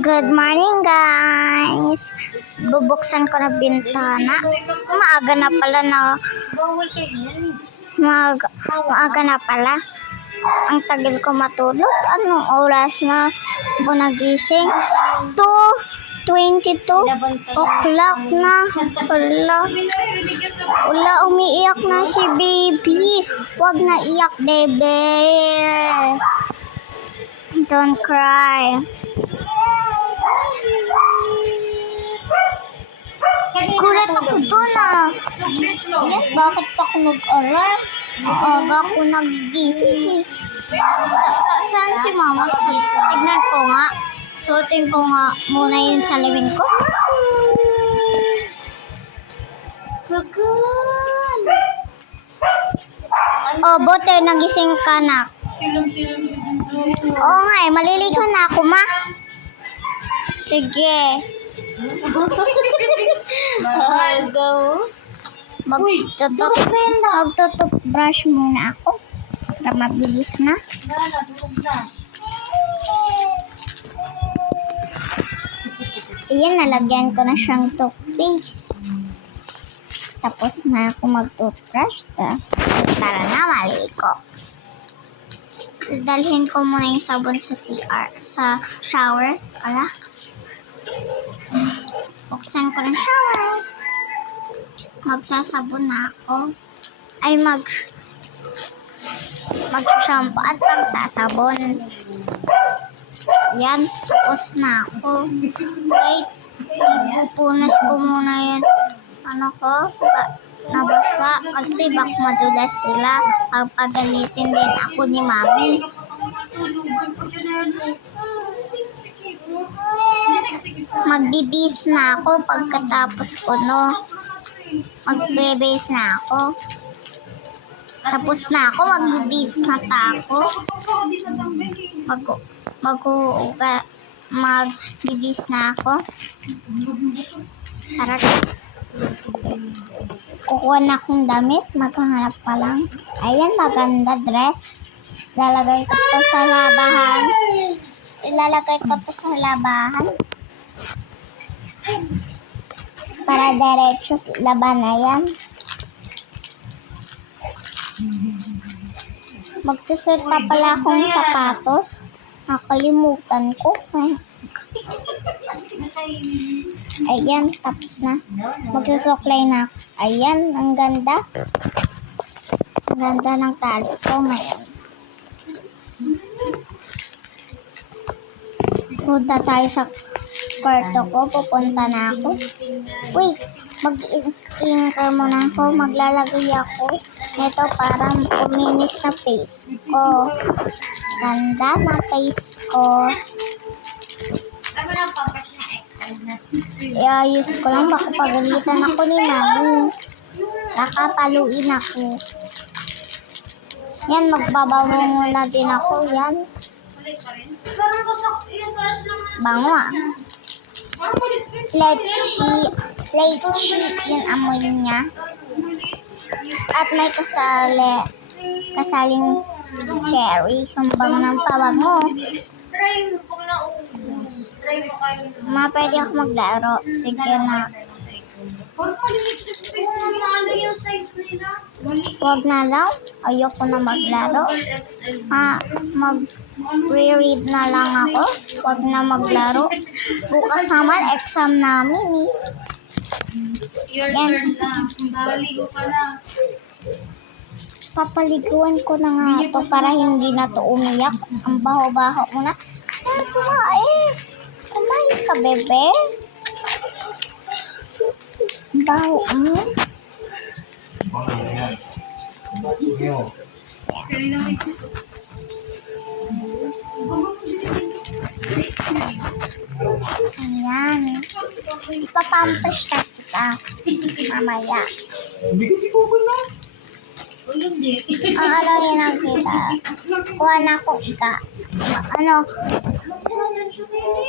Good morning, guys. Bubuksan ko na bintana. Maaga na pala na. Maaga na pala. Ang tagal ko matulog. Anong oras na ako nagising? 2:22 o'clock na. Wala, umiiyak na si baby. Huwag na iyak, baby. Don't cry. Gulat ako doon bakit pa ako nag-aral? Maaga ako nag-gising. Saan si mama? Tignan ko nga. Suotin ko nga muna yung salamin ko. Gagan. Bote, nagising ka na. Oo nga maliligo na ako, ma. Sige. Magtututbrush muna ako para mabilis na. Ayan, nalagyan ko na siyang toothpaste. Tapos na ako magtutbrush para na maligo. Dalhin ko muna yung sabon sa CR, sa shower. Buksan ko ng shower. Magsasabon na ako. Ay, mag-shampoo at magsasabon. Yan, tapos na ako. Wait, pupunas ko muna yan. Nabasa kasi bak madulas sila. Pagpagalitin din ako ni mami. Magbibis na ako pagkatapos ko, no? Magbibis na ako. Tapos na ako, magbibis na ako. Magbibis na ako. Tara, kukuha na akong damit. Maghahanap pa lang. Ayan, maganda dress. Ilalagay ko to sa labahan. Para diretso laban na yan. Magsusuot pa pala akong sapatos. Nakalimutan ko. Ayan, tapos na. Magsusuklay na. Ayan, ang ganda. Ang ganda ng tali ko ngayon. Punta tayo sa kwarto ko. Pupunta na ako. Wait, mag-skincare muna ako. Maglalagay ako nito para kuminis na face ko. Ganda na face ko. I-ayos ko lang. Baka pagalitan ako ni mami. Nakapaluin ako. Yan, magbabaw muna din ako. Yan. Bango lychee yung amoy niya. At may kasaling cherry. Yung bango ng pabango. Pwede ako maglaro. Sige na. Huwag na lang. Ayoko na maglaro. Mag-reread na lang ako. Huwag na maglaro. Bukas naman, exam namin eh. Yan. Papaliguan ko na nga ito para hindi na to umiyak. Ang baho-baho mo na. Kumain ka, bebe. Baho mo. Ayan. Ipapampers na kita. Mamaya. Ang alawin ang kita. Kuha na akong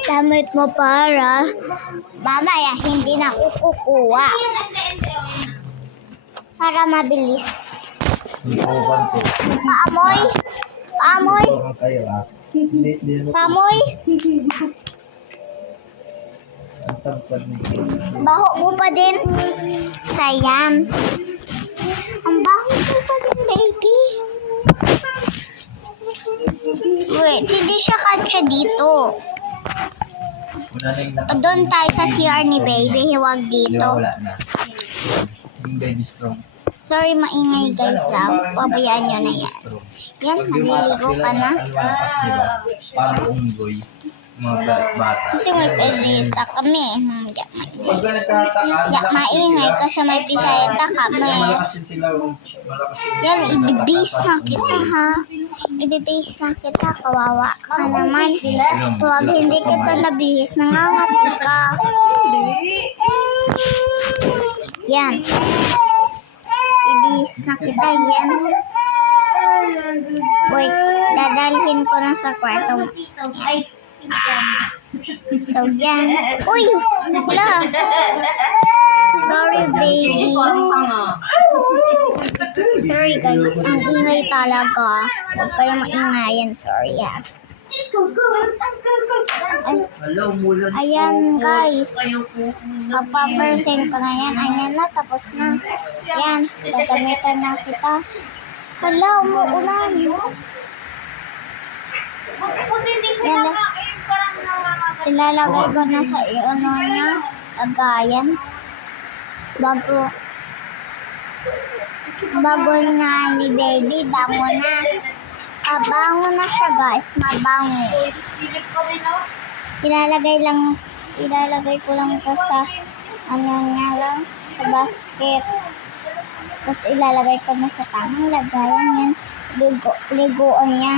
damit mo para mamaya hindi na kukuha. Para mabilis. Paamoy. Paamoy. Paamoy. Napakatagpad niya. Baho mo pa din. Sayang. Ang baho mo pa din, baby. Wait, hindi siya katsa dito. Wala na yung Doon tayo sa CR ni baby. Huwag Di ba, dito. wala na. Yung baby strong. Sorry, maingay guys. Pabayaan nyo na yan. Yan, maliligo ka na. Parang unggoy. Mga bata. Kasi may piseta kami. Pag nagtataka, Maingay kasi may piseta kami. malakas din sila. Malakas din. Yan, ibibase na kita ha. Ibibase na kita. Kawawa ka naman. Huwag hindi kita nabihis. Nangangati ka. Yan. Ibihis na kita. Yan. Wait, dadalhin ko na sa kwarto. So, yan. Uy! Wala. Sorry, baby. Sorry, guys. Ang ingay talaga. Huwag kayong maingayan. Sorry, ha. Ayan, guys. Papapersen ko na yan. Ayan na, tapos na. Yan. Gagamitan na kita. Hala, umuulan. Yan na. Ilalagay ko na sa ano na, lagayan. Bago na ni baby, bango na. Bango na siya guys, mabango. Ilalagay ko lang ito sa, ano nga lang, sa basket. Tapos ilalagay ko na sa tamang lagayan yan. Liguan niya.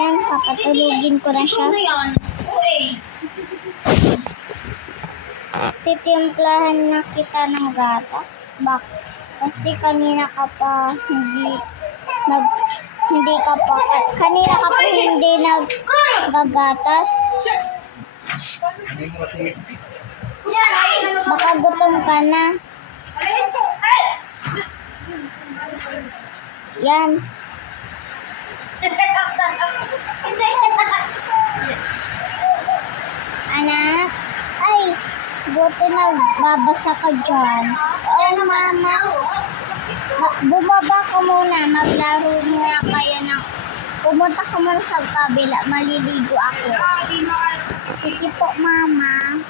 Yan, papatulugin ko na siya. Titimplahan na kita ng gatas. Kasi kanina ka pa hindi naggagatas. Baka gutom ka na. Yan. Anak, ay, buti nagbabasa ka dyan. Oh, mama. Bumaba ka muna, maglaro muna kayo ng... Pumunta ka muna sa kabila, maliligo ako. Sige po, mama.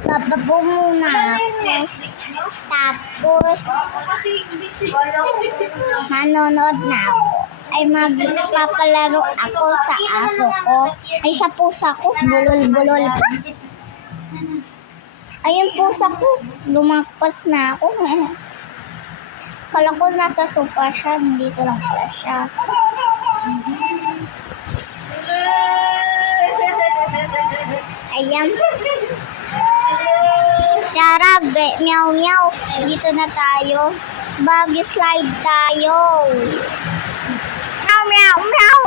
Bababo muna ako. Tapos, nanonood na ako. Ay magpapalaro ako sa aso ko. Ay sa pusa ko, bulol-bulol pa. Ayun pusa ko, lumakpas na ako. Kala ko nasa sofa siya, hindi ko lang pala siya. Ayan. Tara, meow meow. Dito na tayo. Buggy slide tayo. Meow meow meow.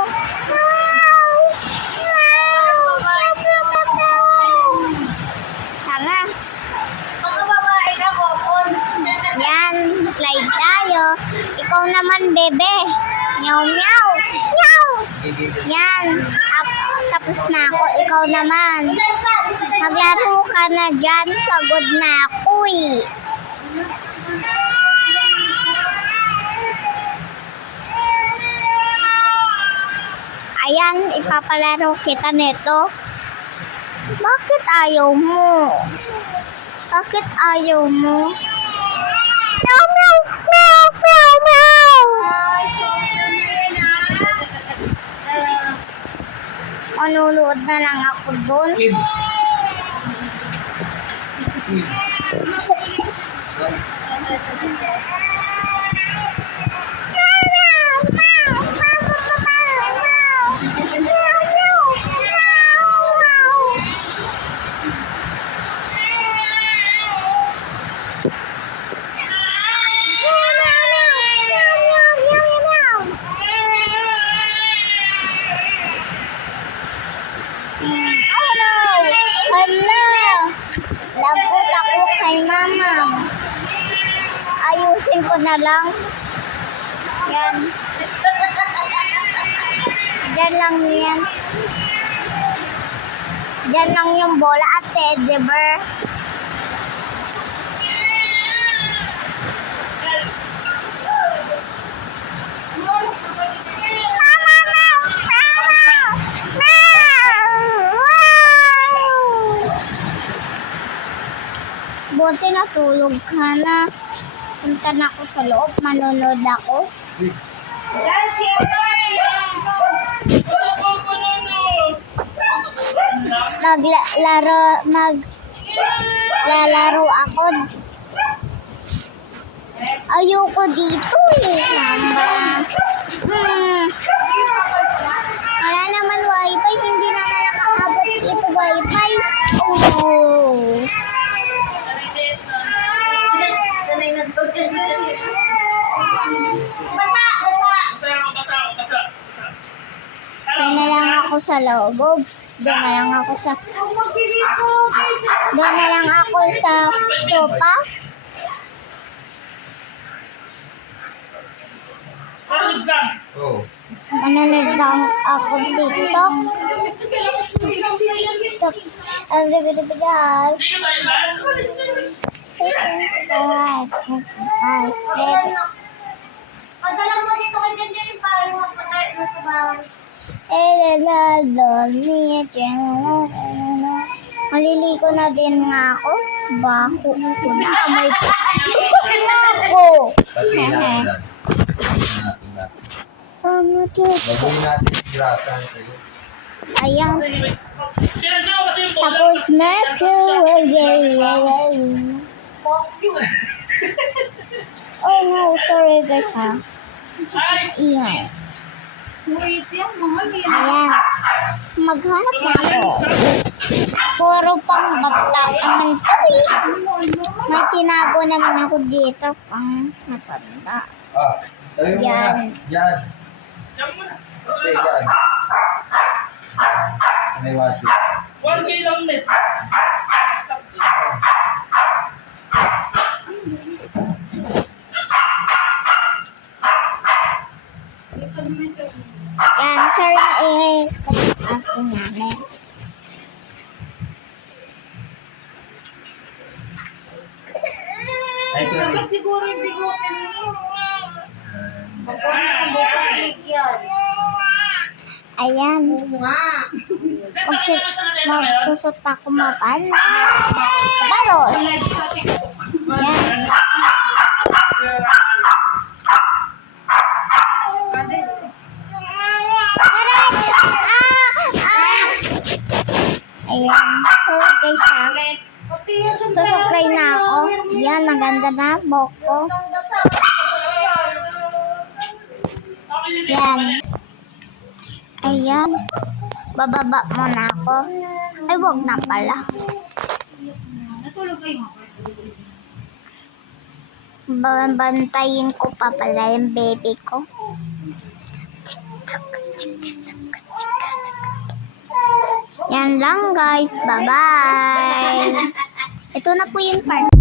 Tara. Yan, slide tayo. Ikaw naman, bebe. Meow meow. Meow. Yan. Tapos na ako. Ikaw naman. Maglaro ka na dyan. Pagod na ako eh. Ayan, ipapalaro kita nito. Bakit ayaw mo? Bakit ayaw mo? Meow, meow, meow, meow, meow. Manunood na lang ako doon. Lagot ako kay mama. Ayusin ko na lang. Yan. Diyan lang yan. Diyan lang yung bola at teddy bear. Buti natulog ka na. Punta na ako sa loob, manonood ako. Maglalaro ako. Ayoko dito eh. Samba. Wala naman wifi, hindi na nakaabot dito wifi. Oh no. Doon na lang ako sa loob. Doon na lang ako sa sopa. Oh. Manonood lang ako TikTok. Ang guys. Padala mo dito kay Jenja yung parang magpatay na sa bahay. Maliligo na din nga ako. Baho ko na. May putok na ako. Pati lang. Babuhin natin yung grasa sa'yo. Ayan. Tapos na ito. Oh no, sorry guys ha. Iyan. Wait, yung mahal yan. Ayan. Maghanap na ako. Puro pang bata naman to eh. May tinago naman ako dito pang matanda. Ah, tayo mo Yan. na. Yan. Okay, yan. May washi. 1K lang net. Yan, sorry na aso namin. Ay, sorry. Dapat siguro yung bigotin mo. Pagkakita mo sa click yan. Ayan. Nga. Magsusot ako maganda. Barol. Yan. Ayan. Sorry guys ha. Susubscribe na ako. Yan, maganda na. Boko. Yan. Ayan. Bababa muna ako. Ay, wag na pala. Natulog kayo nga. Bantayin ko pa pala yung baby ko. Yan lang guys. Bye-bye. Ito na po yung part.